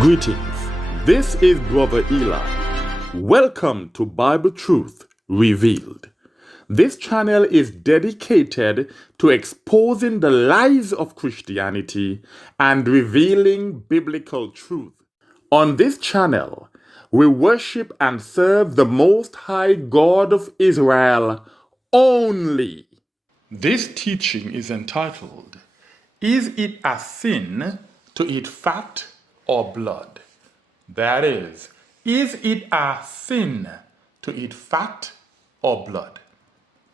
Greetings. This is Brother Eli. Welcome to Bible Truth Revealed. This channel is dedicated to exposing the lies of Christianity and revealing biblical truth. On this channel, we worship and serve the Most High God of Israel only. This teaching is entitled, Is it a sin to eat fat or blood? That is it a sin to eat fat or blood?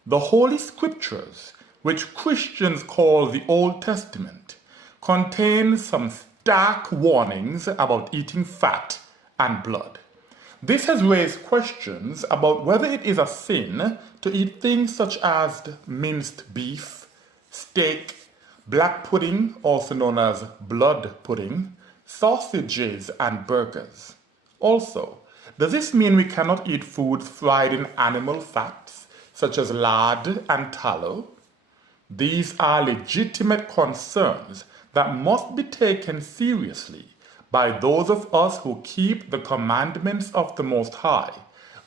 The Holy Scriptures, which Christians call the Old Testament, contain some stark warnings about eating fat and blood. This has raised questions about whether it is a sin to eat things such as minced beef, steak, black pudding, also known as blood pudding, sausages, and burgers. Also, does this mean we cannot eat food fried in animal fats, such as lard and tallow? These are legitimate concerns that must be taken seriously by those of us who keep the commandments of the Most High,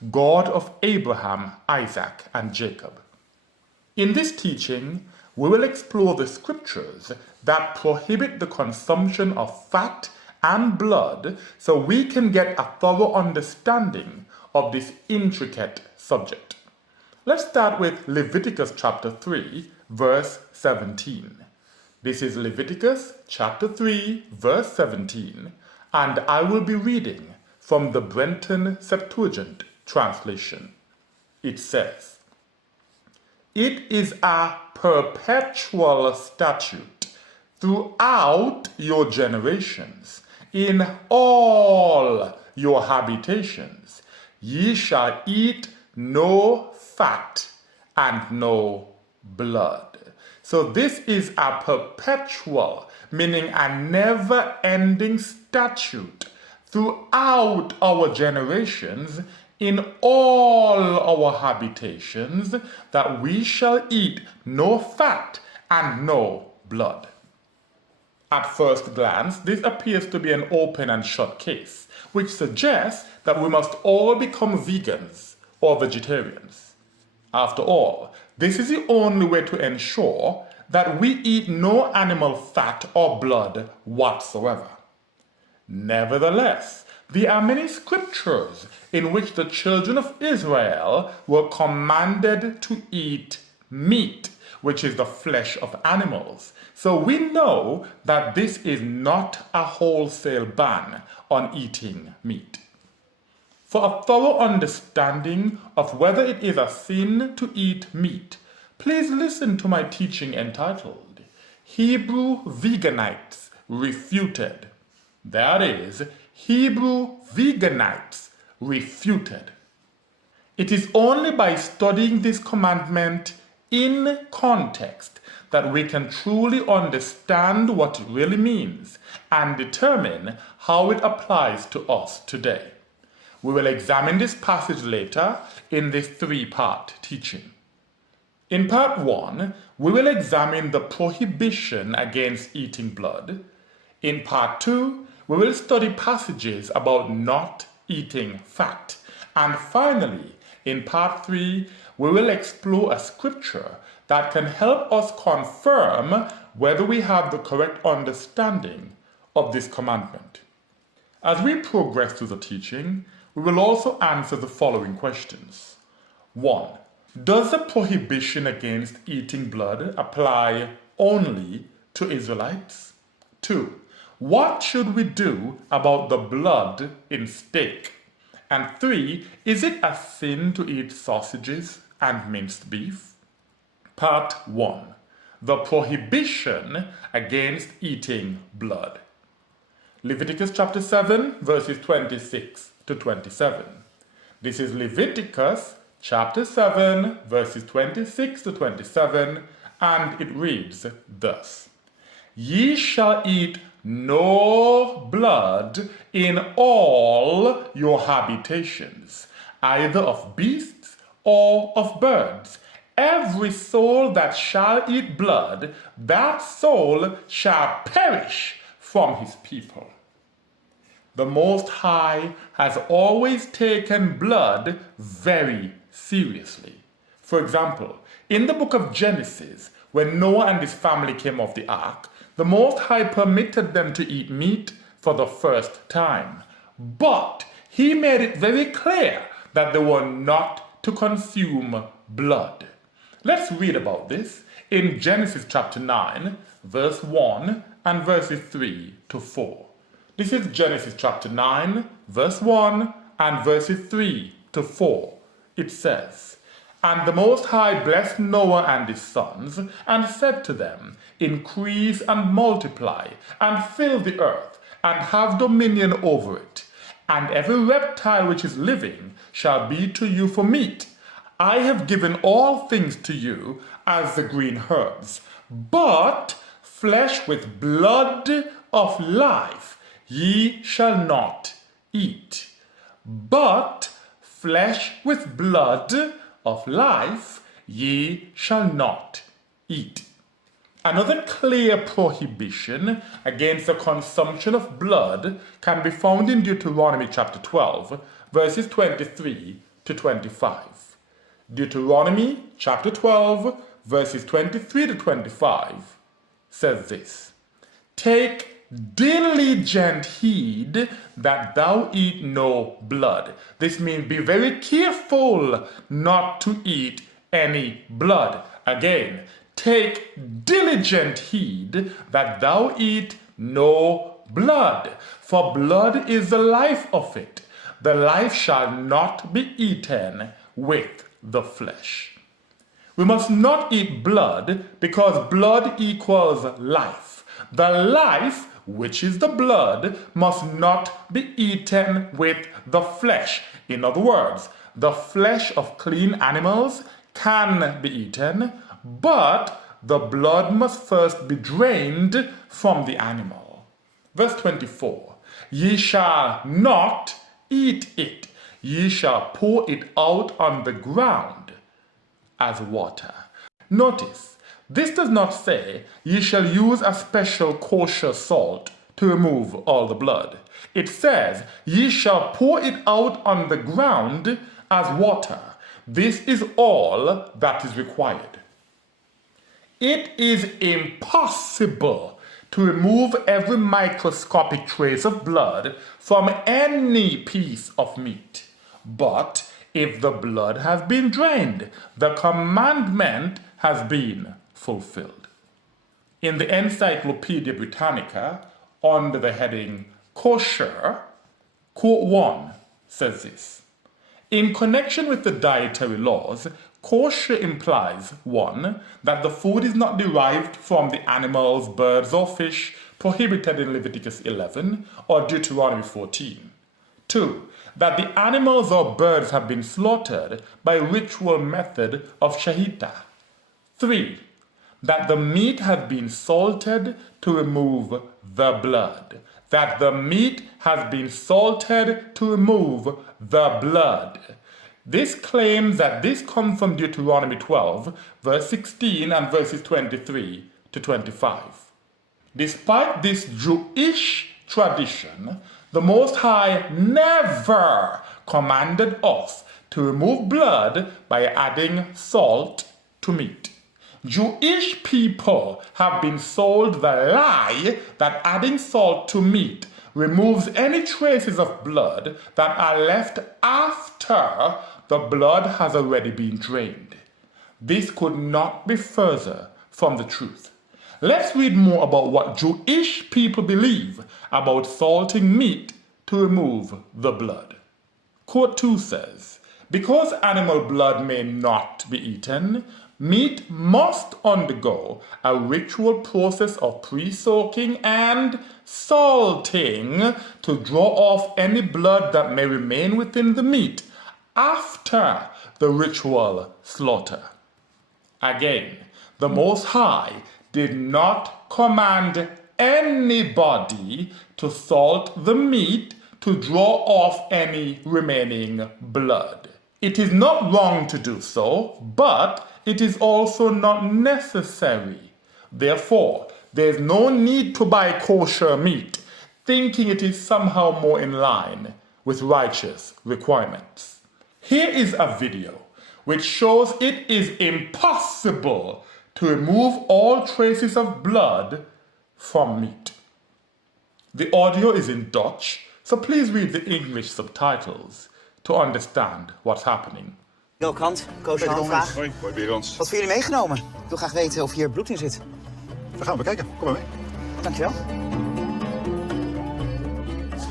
God of Abraham, Isaac, and Jacob. In this teaching, we will explore the scriptures that prohibit the consumption of fat and blood so we can get a thorough understanding of this intricate subject. Let's start with Leviticus chapter 3, verse 17. This is Leviticus chapter 3, verse 17, and I will be reading from the Brenton Septuagint translation. It says, "It is a perpetual statute throughout your generations, in all your habitations. Ye shall eat no fat and no blood." So this is a perpetual, meaning a never-ending statute throughout our generations, in all our habitations, that we shall eat no fat and no blood. At first glance, this appears to be an open and shut case, which suggests that we must all become vegans or vegetarians. After all, this is the only way to ensure that we eat no animal fat or blood whatsoever. Nevertheless, there are many scriptures in which the children of Israel were commanded to eat meat, which is the flesh of animals. So we know that this is not a wholesale ban on eating meat. For a thorough understanding of whether it is a sin to eat meat, please listen to my teaching entitled, Hebrew Veganites Refuted. That is, Hebrew Veganites Refuted. It is only by studying this commandment in context that we can truly understand what it really means and determine how it applies to us today. We will examine this passage later in this three-part teaching. In part 1, we will examine the prohibition against eating blood. In part 2, we will study passages about not eating fat. And finally, in part 3, we will explore a scripture that can help us confirm whether we have the correct understanding of this commandment. As we progress through the teaching, we will also answer the following questions. 1. Does the prohibition against eating blood apply only to Israelites? 2. What should we do about the blood in steak? And 3. Is it a sin to eat sausages and minced beef? Part 1. The prohibition against eating blood. Leviticus chapter 7, verses 26 to 27. This is Leviticus chapter 7, verses 26 to 27, and it reads thus. Ye shall eat no blood in all your habitations, either of beasts or of birds. Every soul that shall eat blood, that soul shall perish from his people. The Most High has always taken blood very seriously. For example, in the book of Genesis, when Noah and his family came off the ark, the Most High permitted them to eat meat for the first time. But he made it very clear that they were not to consume blood. Let's read about this in Genesis chapter 9, verse 1 and verses 3 to 4. This is Genesis chapter 9, verse 1 and verses 3 to 4. It says, "And the Most High blessed Noah and his sons, and said to them, Increase and multiply, and fill the earth, and have dominion over it. And every reptile which is living shall be to you for meat. I have given all things to you as the green herbs, but flesh with blood of life ye shall not eat. But flesh with blood of life ye shall not eat." Another clear prohibition against the consumption of blood can be found in Deuteronomy chapter 12, verses 23 to 25. Deuteronomy chapter 12, verses 23 to 25 says this, "Take diligent heed that thou eat no blood." This means be very careful not to eat any blood. Again, take diligent heed that thou eat no blood, for blood is the life of it. The life shall not be eaten with the flesh. We must not eat blood because blood equals life. The life, which is the blood, must not be eaten with the flesh. In other words, the flesh of clean animals can be eaten, but the blood must first be drained from the animal. Verse 24, "Ye shall not eat it. Ye shall pour it out on the ground as water." Notice, this does not say ye shall use a special kosher salt to remove all the blood. It says ye shall pour it out on the ground as water. This is all that is required. It is impossible to remove every microscopic trace of blood from any piece of meat. But if the blood has been drained, the commandment has been fulfilled. In the Encyclopedia Britannica, under the heading Kosher, quote 1 says this, "In connection with the dietary laws, kosher implies 1. That the food is not derived from the animals, birds, or fish prohibited in Leviticus 11 or Deuteronomy 14. 2. That the animals or birds have been slaughtered by ritual method of shahita. 3. That the meat has been salted to remove the blood. That the meat has been salted to remove the blood." This claims that this comes from Deuteronomy 12, verse 16 and verses 23 to 25. Despite this Jewish tradition, the Most High never commanded us to remove blood by adding salt to meat. Jewish people have been sold the lie that adding salt to meat removes any traces of blood that are left after the blood has already been drained. This could not be further from the truth. Let's read more about what Jewish people believe about salting meat to remove the blood. Quote 2 says, "Because animal blood may not be eaten, meat must undergo a ritual process of pre-soaking and salting to draw off any blood that may remain within the meat after the ritual slaughter." Again, the Most High did not command anybody to salt the meat to draw off any remaining blood. It is not wrong to do so, but it is also not necessary. Therefore, there is no need to buy kosher meat thinking it is somehow more in line with righteous requirements. Here is a video which shows it is impossible to remove all traces of blood from meat. The audio is in Dutch, so please read the English subtitles to understand what's happening. Welkant, Koos, een vraag. Hoi, mooi weer ons. Wat voor jullie meegenomen? Ik wil graag weten of hier bloed in zit. We gaan bekijken. Kom maar mee. Dankjewel.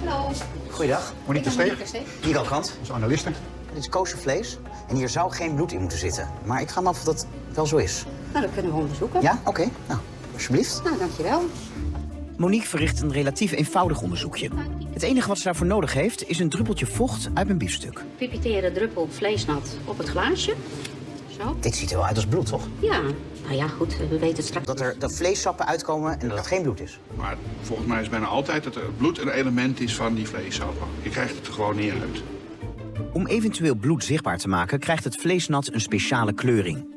Hallo. Goeiedag. Monique Steeg, Hier welkant. onze analiste. Dit is kosher vlees en hier zou geen bloed in moeten zitten. Maar ik ga me af of dat wel zo is. Nou, dat kunnen we onderzoeken. Ja? Oké. Nou, alsjeblieft. Nou, dankjewel. Monique verricht een relatief eenvoudig onderzoekje. Het enige wat ze daarvoor nodig heeft is een druppeltje vocht uit een biefstuk. Pipetteer de druppel vleesnat op het glaasje. Zo. Dit ziet er wel uit als bloed, toch? Ja. Nou ja, goed, we weten het straks. Dat er vleessappen uitkomen en dat het geen bloed is. Maar volgens mij is bijna altijd dat er bloed een element is van die vleessappen. Je krijgt het er gewoon niet uit. Om eventueel bloed zichtbaar te maken krijgt het vleesnat een speciale kleuring.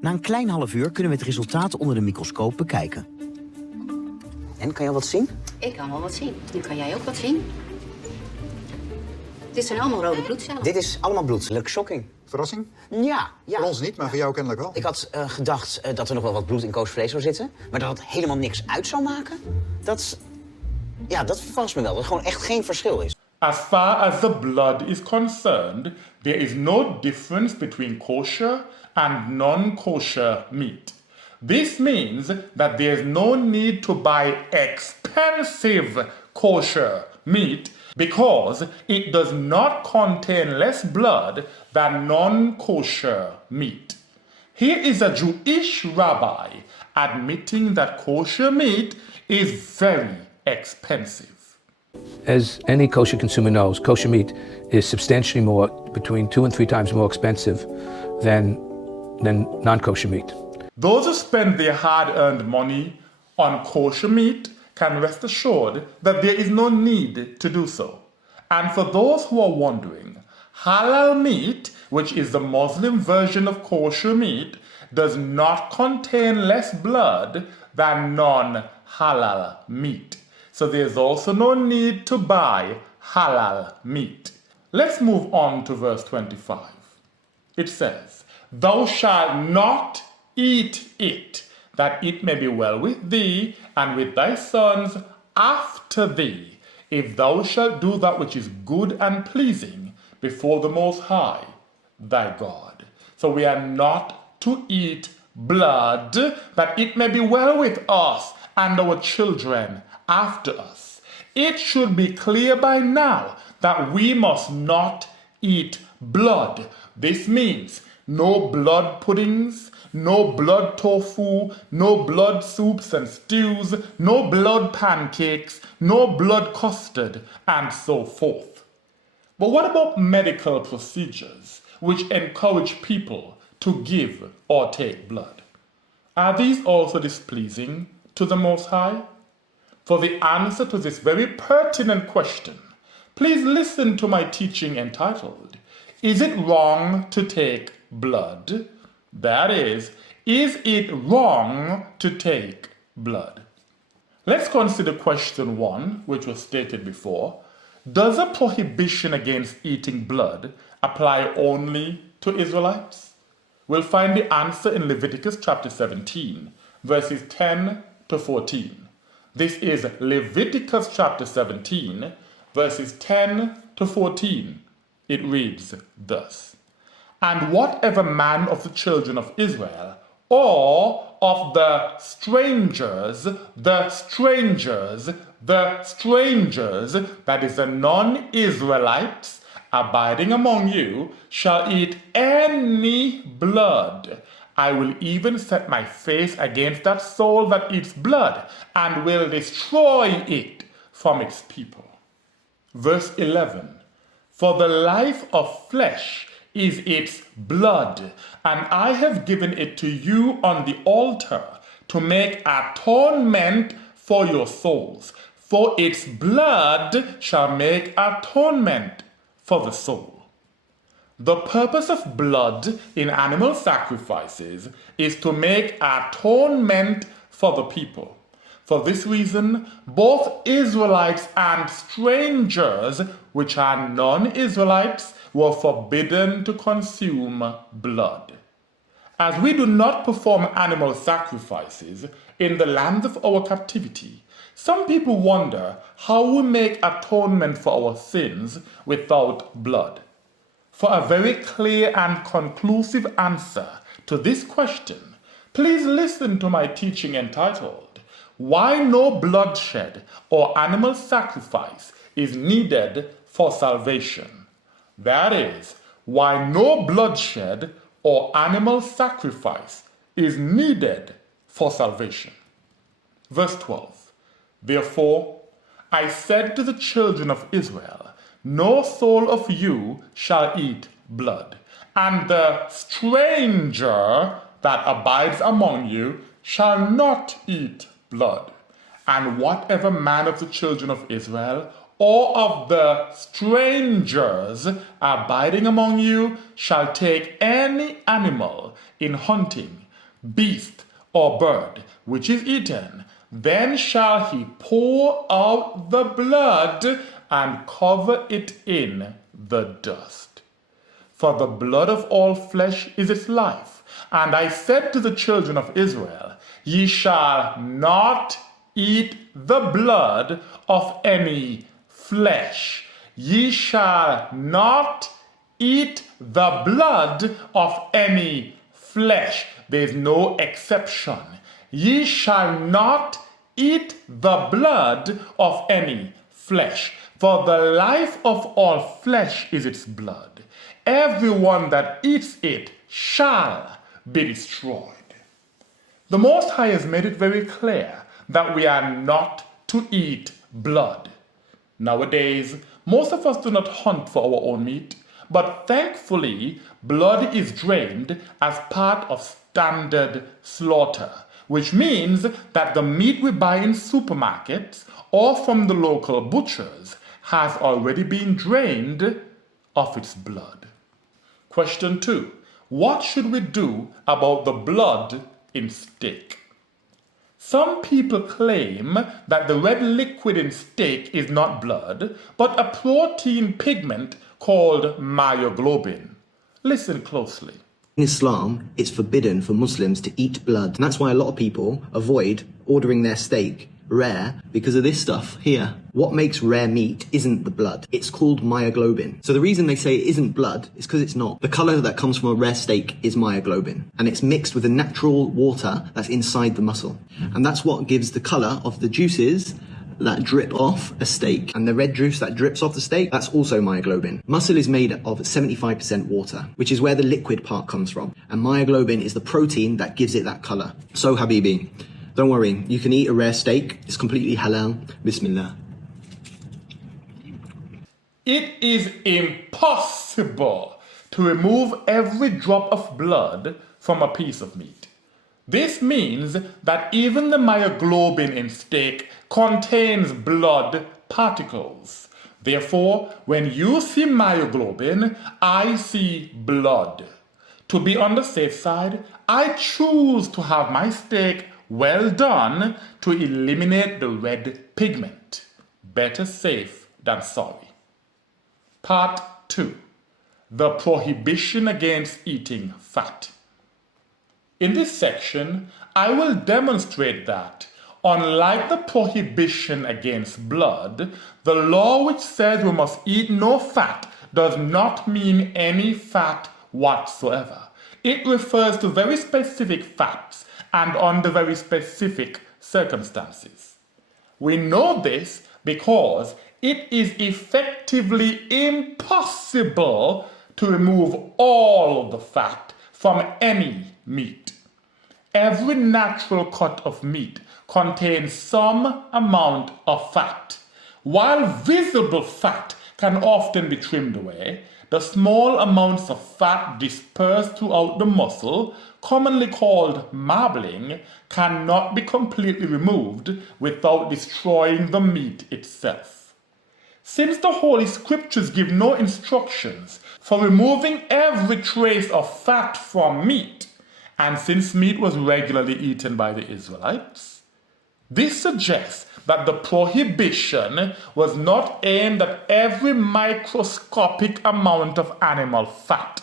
Na een klein half uur kunnen we het resultaat onder de microscoop bekijken. En, kan je al wat zien? Ik kan wel wat zien. Nu kan jij ook wat zien. Dit zijn allemaal rode bloedcellen. Dit is allemaal bloed. Leuk shocking. Verrassing? Ja. Voor ons niet, maar voor jou kennelijk wel. Ik had gedacht dat er nog wel wat bloed in Koos vlees zou zitten. Maar dat het helemaal niks uit zou maken, dat verrast me wel. Dat er gewoon echt geen verschil is. As far as the blood is concerned, there is no difference between kosher and non-kosher meat. This means that there's no need to buy expensive kosher meat because it does not contain less blood than non-kosher meat. Here is a Jewish rabbi admitting that kosher meat is very expensive. As any kosher consumer knows, kosher meat is substantially more, between 2 and 3 times more expensive than non-kosher meat. Those who spend their hard-earned money on kosher meat can rest assured that there is no need to do so. And for those who are wondering, halal meat, which is the Muslim version of kosher meat, does not contain less blood than non-halal meat. So there's also no need to buy halal meat. Let's move on to verse 25. It says, "Thou shalt not eat it, that it may be well with thee and with thy sons after thee, if thou shalt do that which is good and pleasing before the Most High, thy God." So we are not to eat blood, that it may be well with us and our children after us. It should be clear by now that we must not eat blood. This means no blood puddings, no blood tofu, no blood soups and stews, no blood pancakes, no blood custard, and so forth. But what about medical procedures which encourage people to give or take blood? Are these also displeasing to the Most High? For the answer to this very pertinent question, please listen to my teaching entitled, "Is it wrong to take blood?" That is it wrong to take blood? Let's consider question 1, which was stated before. Does a prohibition against eating blood apply only to Israelites? We'll find the answer in Leviticus chapter 17, verses 10 to 14. This is Leviticus chapter 17, verses 10 to 14. It reads thus, "And whatever man of the children of Israel, or of the strangers, that is the non-Israelites, abiding among you, shall eat any blood, I will even set my face against that soul that eats blood, and will destroy it from its people." Verse 11, "For the life of flesh is its blood, and I have given it to you on the altar to make atonement for your souls, for its blood shall make atonement for the soul." The purpose of blood in animal sacrifices is to make atonement for the people. For this reason, both Israelites and strangers, which are non-Israelites, were forbidden to consume blood. As we do not perform animal sacrifices in the lands of our captivity, some people wonder how we make atonement for our sins without blood. For a very clear and conclusive answer to this question, please listen to my teaching entitled, Why No Bloodshed or Animal Sacrifice is Needed for Salvation. That is, why no bloodshed or animal sacrifice is needed for salvation. Verse 12. Therefore, I said to the children of Israel, no soul of you shall eat blood, and the stranger that abides among you shall not eat blood. And whatever man of the children of Israel or of the strangers abiding among you shall take any animal in hunting, beast or bird, which is eaten, then shall he pour out the blood and cover it in the dust. For the blood of all flesh is its life. And I said to the children of Israel, ye shall not eat the blood of any flesh. Ye shall not eat the blood of any flesh. There is no exception. Ye shall not eat the blood of any flesh. For the life of all flesh is its blood. Everyone that eats it shall be destroyed. The Most High has made it very clear that we are not to eat blood. Nowadays, most of us do not hunt for our own meat, but thankfully, blood is drained as part of standard slaughter, which means that the meat we buy in supermarkets or from the local butchers has already been drained of its blood. Question 2. What should we do about the blood in steak? Some people claim that the red liquid in steak is not blood, but a protein pigment called myoglobin. Listen closely. In Islam, it's forbidden for Muslims to eat blood. And that's why a lot of people avoid ordering their steak rare because of this stuff here. What makes rare meat isn't the blood. It's called myoglobin. So the reason they say it isn't blood is because it's not. The colour that comes from a rare steak is myoglobin. And it's mixed with the natural water that's inside the muscle. And that's what gives the colour of the juices that drip off a steak. And the red juice that drips off the steak, that's also myoglobin. Muscle is made of 75% water, which is where the liquid part comes from. And myoglobin is the protein that gives it that colour. So Habibi, don't worry, you can eat a rare steak. It's completely halal. Bismillah. It is impossible to remove every drop of blood from a piece of meat. This means that even the myoglobin in steak contains blood particles. Therefore, when you see myoglobin, I see blood. To be on the safe side, I choose to have my steak well done to eliminate the red pigment. Better safe than sorry. Part 2. The prohibition against eating fat. In this section, I will demonstrate that, unlike the prohibition against blood, the law which says we must eat no fat does not mean any fat whatsoever. It refers to very specific fats and under very specific circumstances. We know this because it is effectively impossible to remove all the fat from any meat. Every natural cut of meat contains some amount of fat. While visible fat can often be trimmed away, the small amounts of fat dispersed throughout the muscle, commonly called marbling, cannot be completely removed without destroying the meat itself. Since the Holy Scriptures give no instructions for removing every trace of fat from meat, and since meat was regularly eaten by the Israelites, This suggests that the prohibition was not aimed at every microscopic amount of animal fat.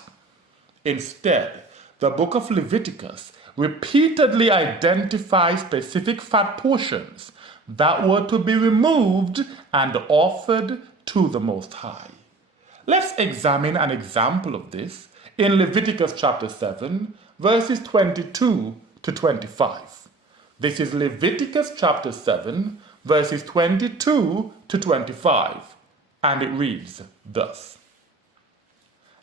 Instead, the book of Leviticus repeatedly identifies specific fat portions that were to be removed and offered to the Most High. Let's examine an example of this in Leviticus chapter 7, verses 22 to 25. This is Leviticus chapter 7, verses 22 to 25, and it reads thus.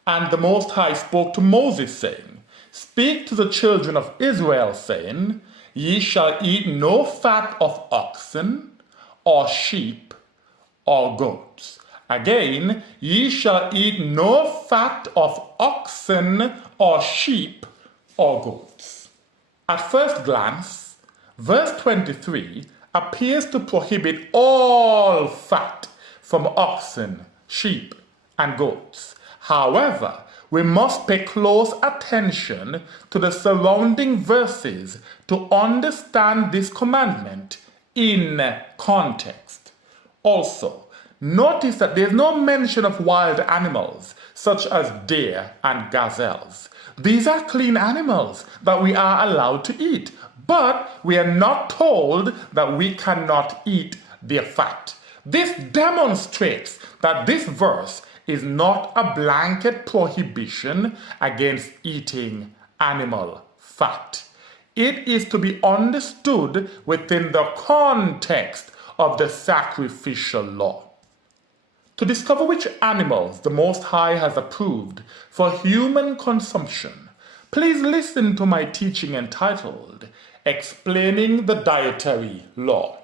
And the Most High spoke to Moses, saying, Speak to the children of Israel, saying, Ye shall eat no fat of oxen, or sheep, or goats. Again, ye shall eat no fat of oxen, or sheep, or goats. At first glance, verse 23 appears to prohibit all fat from oxen, sheep, and goats. However, we must pay close attention to the surrounding verses to understand this commandment in context. Also, notice that there is no mention of wild animals such as deer and gazelles. These are clean animals that we are allowed to eat, but we are not told that we cannot eat their fat. This demonstrates that this verse is not a blanket prohibition against eating animal fat. It is to be understood within the context of the sacrificial law. To discover which animals the Most High has approved for human consumption, please listen to my teaching entitled Explaining the Dietary Law.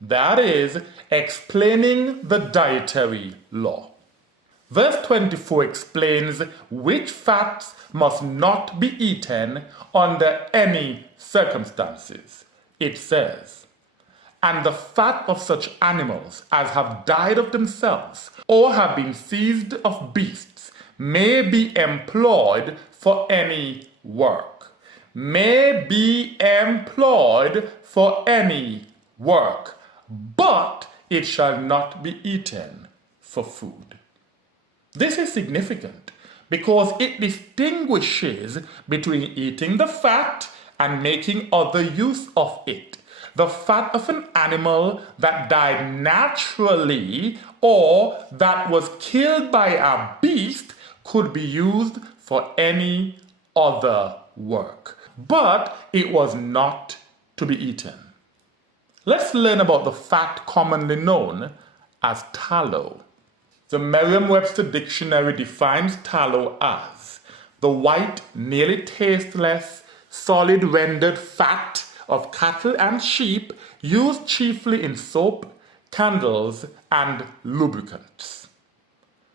That is, explaining the dietary law. Verse 24 explains which fats must not be eaten under any circumstances. It says, And the fat of such animals as have died of themselves or have been seized of beasts may be employed for any work. May be employed for any work, but it shall not be eaten for food. This is significant because it distinguishes between eating the fat and making other use of it. The fat of an animal that died naturally or that was killed by a beast could be used for any other work, but it was not to be eaten. Let's learn about the fat commonly known as tallow. The Merriam-Webster dictionary defines tallow as the white, nearly tasteless, solid rendered fat of cattle and sheep used chiefly in soap, candles, and lubricants.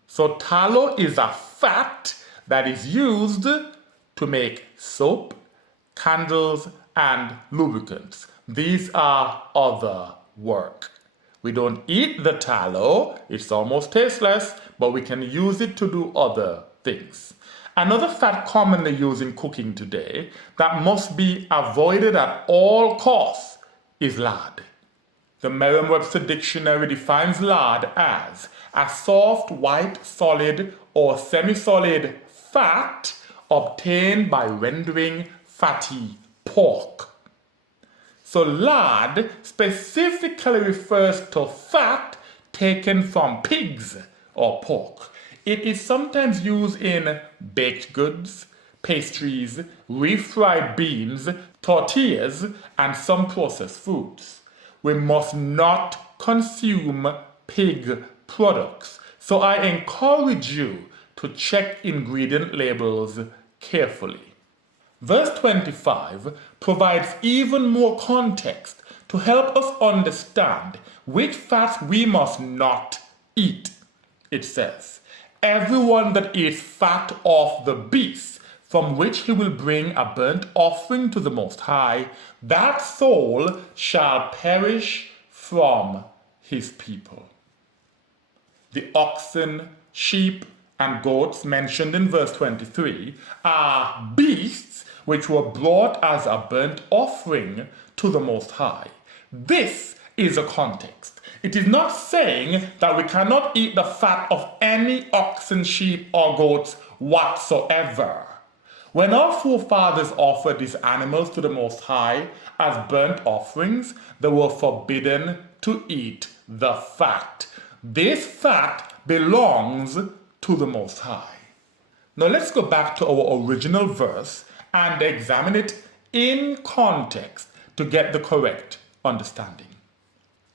So tallow is a fat that is used to make soap, candles, and lubricants. These are other work. We don't eat the tallow, it's almost tasteless, but we can use it to do other things. Another fat commonly used in cooking today that must be avoided at all costs is lard. The Merriam-Webster dictionary defines lard as a soft, white, solid, or semi-solid fat obtained by rendering fatty pork. So lard specifically refers to fat taken from pigs or pork. It is sometimes used in baked goods, pastries, refried beans, tortillas, and some processed foods. We must not consume pig products, so I encourage you to check ingredient labels carefully. Verse 25 provides even more context to help us understand which fats we must not eat. It says, Everyone that eats fat of the beast, from which he will bring a burnt offering to the Most High, that soul shall perish from his people. The oxen, sheep, and goats mentioned in verse 23 are beasts which were brought as a burnt offering to the Most High. This is a context. It is not saying that we cannot eat the fat of any oxen, sheep, or goats whatsoever. When our forefathers offered these animals to the Most High as burnt offerings, they were forbidden to eat the fat. This fat belongs to the Most High. Now let's go back to our original verse and examine it in context to get the correct understanding.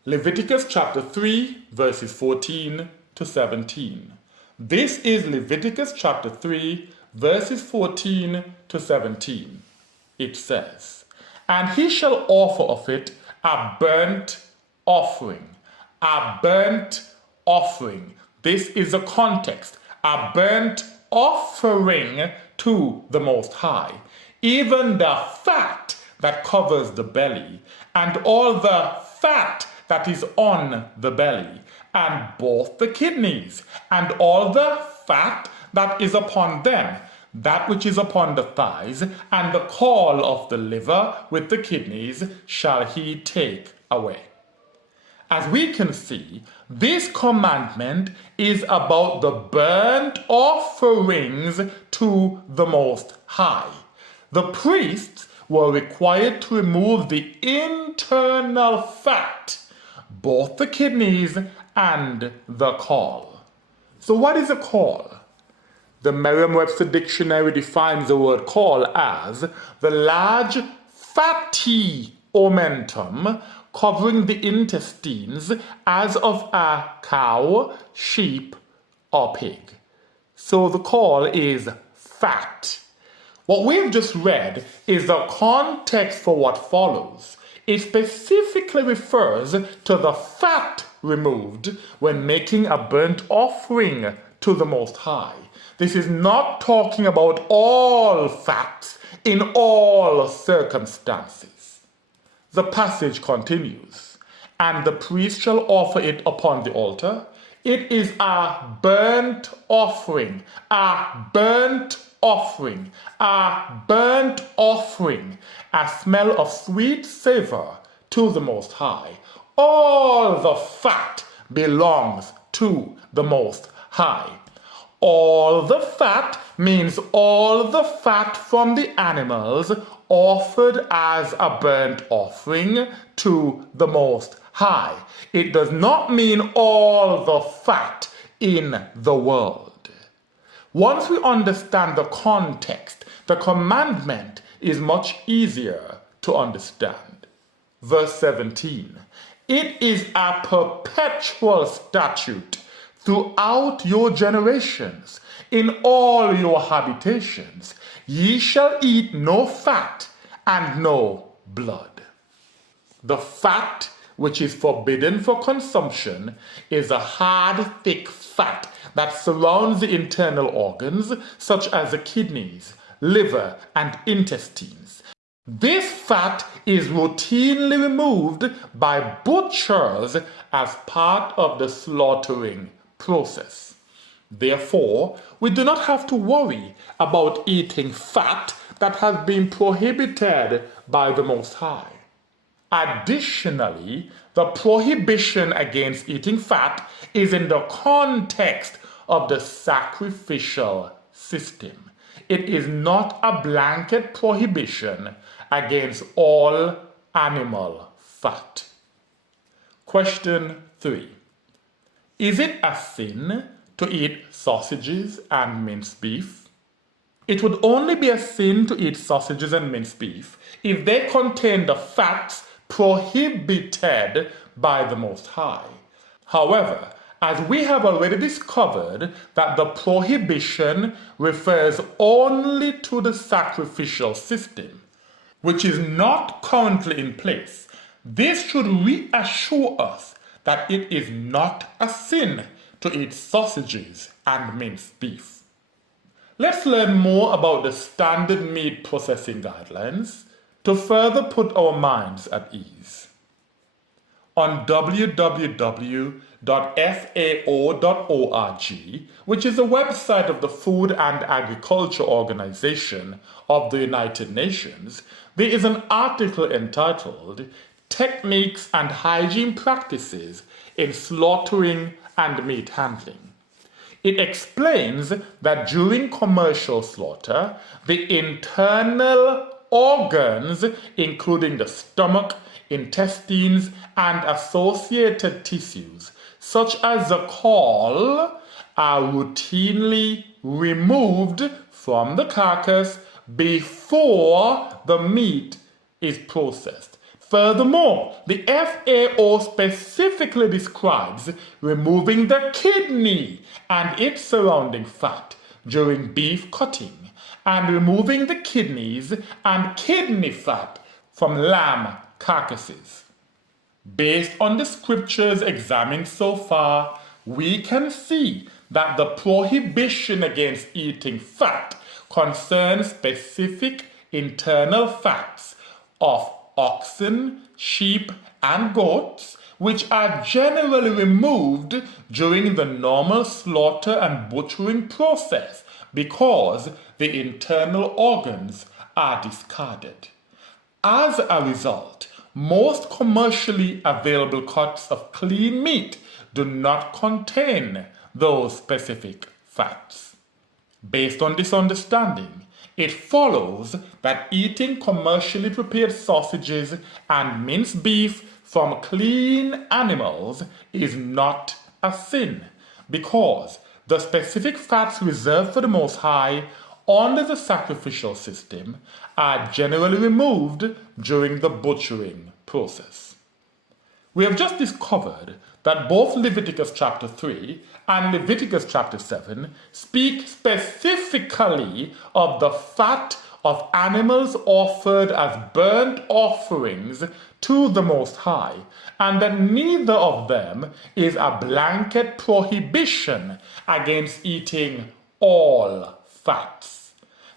Leviticus chapter 3, verses 14 to 17. This is Leviticus chapter 3, verses 14 to 17. It says, "And he shall offer of it a burnt offering." A burnt offering. This is a context. A burnt offering to the Most High. Even the fat that covers the belly, and all the fat that is on the belly, and both the kidneys, and all the fat that is upon them, that which is upon the thighs, and the caul of the liver with the kidneys shall he take away. As we can see, this commandment is about the burnt offerings to the Most High. The priests were required to remove the internal fat, both the kidneys and the caul. So what is a caul? The Merriam-Webster dictionary defines the word caul as the large fatty omentum covering the intestines as of a cow, sheep, or pig. So the caul is fat. What we've just read is the context for what follows. It specifically refers to the fat removed when making a burnt offering to the Most High. This is not talking about all fats in all circumstances. The passage continues, "And the priest shall offer it upon the altar. It is a burnt offering, a burnt offering, a burnt offering, a smell of sweet savor to the Most High. All the fat belongs to the Most High." All the fat means all the fat from the animals offered as a burnt offering to the Most High. It does not mean all the fat in the world. Once we understand the context, the commandment is much easier to understand. Verse 17, "It is a perpetual statute throughout your generations, in all your habitations. Ye shall eat no fat and no blood." The fat which is forbidden for consumption is a hard, thick fat that surrounds the internal organs, such as the kidneys, liver, and intestines. This fat is routinely removed by butchers as part of the slaughtering process. Therefore, we do not have to worry about eating fat that has been prohibited by the Most High. Additionally, the prohibition against eating fat is in the context of the sacrificial system. It is not a blanket prohibition against all animal fat. Question 3. Is it a sin to eat sausages and minced beef? It would only be a sin to eat sausages and minced beef if they contain the fats prohibited by the Most High. However, as we have already discovered that the prohibition refers only to the sacrificial system, which is not currently in place, this should reassure us that it is not a sin to eat sausages and minced beef. Let's learn more about the standard meat processing guidelines to further put our minds at ease. On www.fao.org, which is a website of the Food and Agriculture Organization of the United Nations, there is an article entitled techniques and hygiene practices in slaughtering and meat handling. It explains that during commercial slaughter, the internal organs, including the stomach, intestines, and associated tissues, such as the caul, are routinely removed from the carcass before the meat is processed. Furthermore, the FAO specifically describes removing the kidney and its surrounding fat during beef cutting, and removing the kidneys and kidney fat from lamb carcasses. Based on the scriptures examined so far, we can see that the prohibition against eating fat concerns specific internal fats of oxen, sheep, and goats, which are generally removed during the normal slaughter and butchering process because the internal organs are discarded. As a result, most commercially available cuts of clean meat do not contain those specific fats. Based on this understanding, it follows that eating commercially prepared sausages and minced beef from clean animals is not a sin, because the specific fats reserved for the Most High under the sacrificial system are generally removed during the butchering process. We have just discovered that both Leviticus chapter 3 and Leviticus chapter 7 speak specifically of the fat of animals offered as burnt offerings to the Most High, and that neither of them is a blanket prohibition against eating all fats.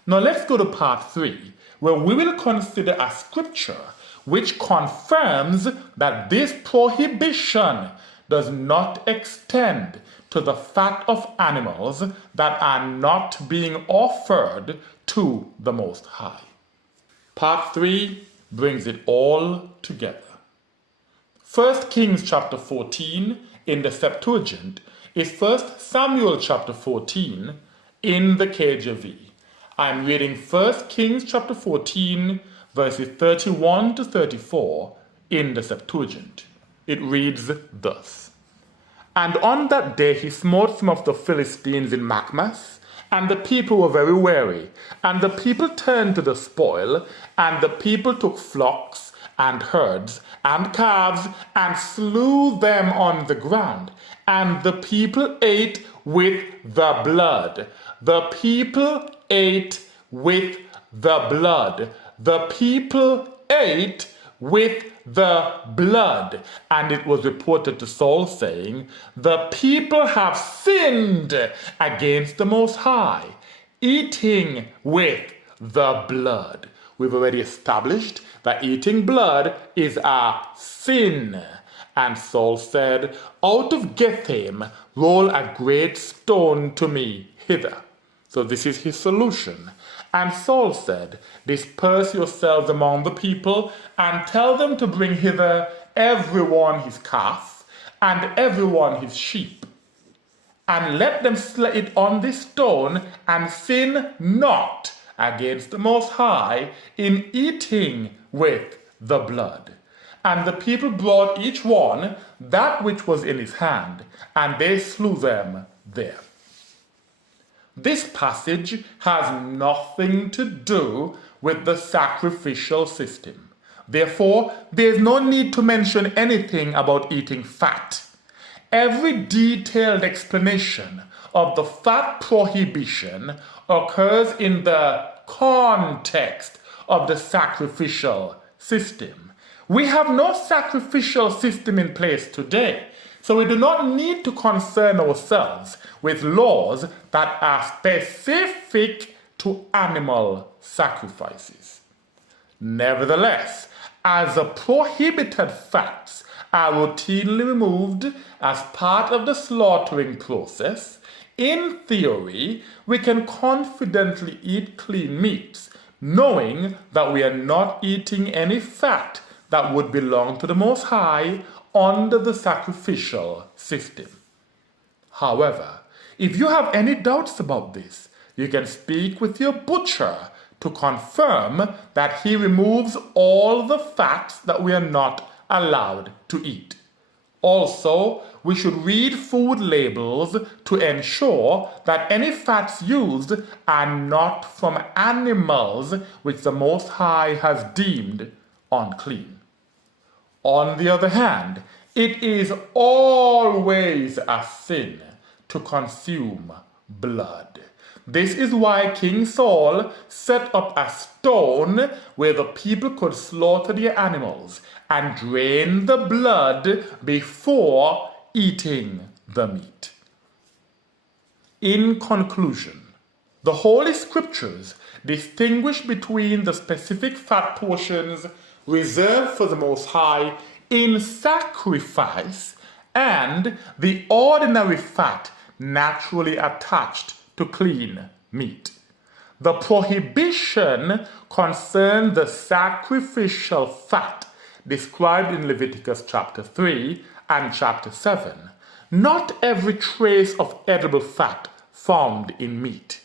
Now let's go to part 3, where we will consider a scripture which confirms that this prohibition does not extend to the fat of animals that are not being offered to the Most High. Part 3 brings it all together. 1 Kings chapter 14 in the Septuagint is 1 Samuel chapter 14 in the KJV. I'm reading 1 Kings chapter 14 verses 31 to 34 in the Septuagint. It reads thus: And on that day he smote some of the Philistines in Machmas, and the people were very weary, and the people turned to the spoil, and the people took flocks and herds and calves and slew them on the ground, and the people ate with the blood. The people ate with the blood. The people ate with the blood. And it was reported to Saul, saying, The people have sinned against the Most High, eating with the blood. We've already established that eating blood is a sin. And Saul said, Out of Gethim roll a great stone to me hither. So this is his solution. And Saul said, Disperse yourselves among the people, and tell them to bring hither everyone his calf, and everyone his sheep. And let them slay it on this stone, and sin not against the Most High in eating with the blood. And the people brought each one that which was in his hand, and they slew them there. This passage has nothing to do with the sacrificial system. Therefore, there is no need to mention anything about eating fat. Every detailed explanation of the fat prohibition occurs in the context of the sacrificial system. We have no sacrificial system in place today, so we do not need to concern ourselves with laws that are specific to animal sacrifices. Nevertheless, as the prohibited fats are routinely removed as part of the slaughtering process, in theory, we can confidently eat clean meats, knowing that we are not eating any fat that would belong to the Most High under the sacrificial system. However, if you have any doubts about this, you can speak with your butcher to confirm that he removes all the fats that we are not allowed to eat. Also, we should read food labels to ensure that any fats used are not from animals which the Most High has deemed unclean. On the other hand, it is always a sin to consume blood. This is why King Saul set up a stone where the people could slaughter their animals and drain the blood before eating the meat. In conclusion, the Holy Scriptures distinguish between the specific fat portions reserved for the Most High in sacrifice and the ordinary fat naturally attached to clean meat. The prohibition concerned the sacrificial fat described in Leviticus chapter 3 and chapter 7, not every trace of edible fat found in meat.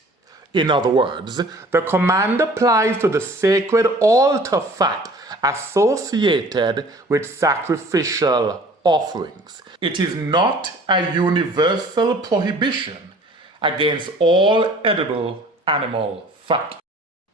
In other words, the command applies to the sacred altar fat associated with sacrificial offerings. It is not a universal prohibition against all edible animal fat.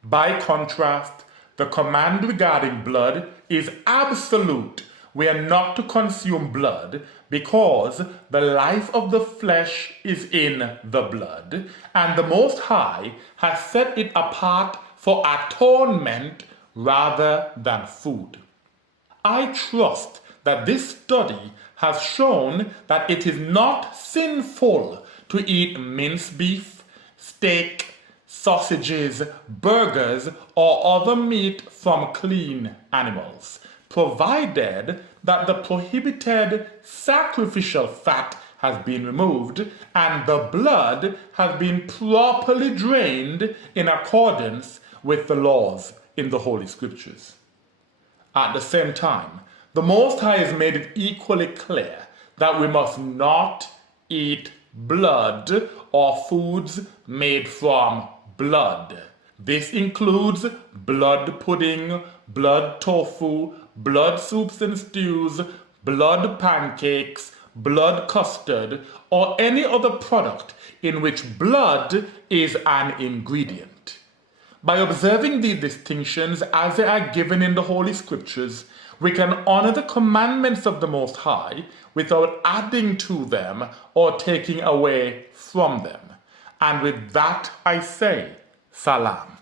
By contrast, the command regarding blood is absolute. We are not to consume blood because the life of the flesh is in the blood, and the Most High has set it apart for atonement rather than food. I trust that this study has shown that it is not sinful to eat minced beef, steak, sausages, burgers, or other meat from clean animals, provided that the prohibited sacrificial fat has been removed and the blood has been properly drained in accordance with the laws in the Holy Scriptures. At the same time, the Most High has made it equally clear that we must not eat blood or foods made from blood. This includes blood pudding, blood tofu, blood soups and stews, blood pancakes, blood custard, or any other product in which blood is an ingredient. By observing these distinctions as they are given in the Holy Scriptures, we can honor the commandments of the Most High without adding to them or taking away from them. And with that I say, Salam.